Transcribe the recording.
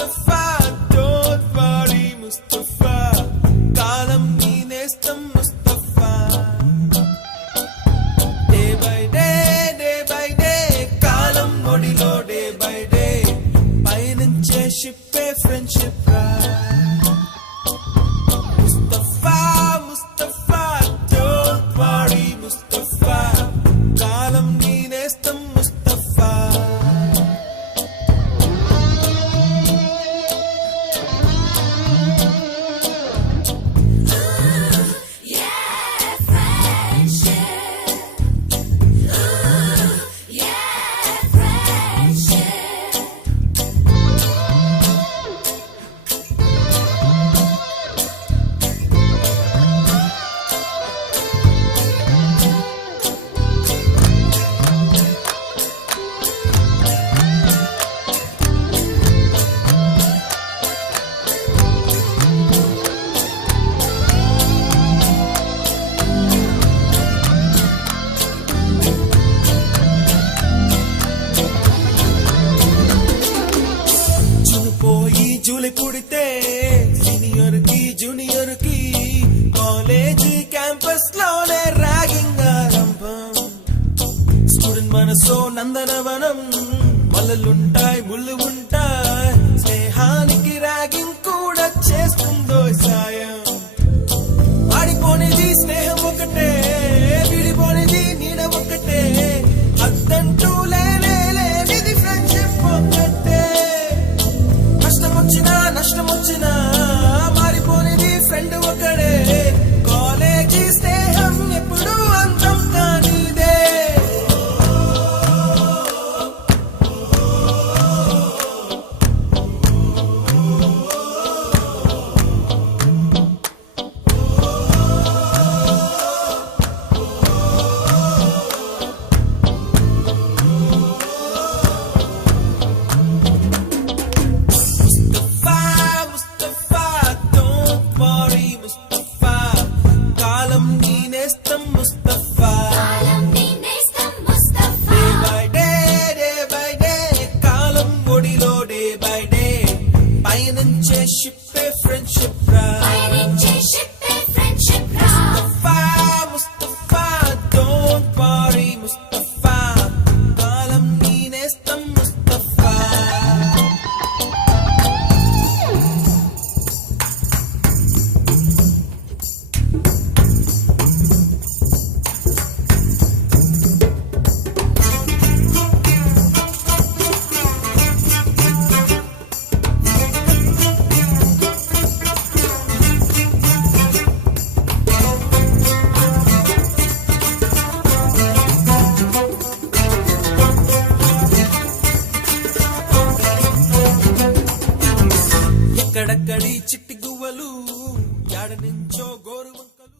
Mustafa, don't worry Mustafa, kalam nee nestam Mustafa. Day by day, kalam odilo day by day, payanche shippe friendship ride. Mustafa, Mustafa, don't worry Mustafa, kalam nee nestam Mustafa. July పుడితే senior కి junior కి college campus లోనే ragging ఆరంభం. Student మనసో నందనవనం, మల్లలుంటాయి ముళ్ళు ఉంటాయి, స్నేహానికి ragging కూడా చేస్తుందో సాయం. ఆడిపోనిది స్నేహం ఒకటే, విడిపోనిది నీడ ఒకటే, అద్దంటూ లేనిది ఫ్రెండ్షిప్ ఒకటే. నష్టం వచ్చినా మారిపోనిది ఫ్రెండ్ ఒకడే, కాలేజీ స్నేహం ఎప్పుడు అంతం కానిదే. Ship a friendship ride.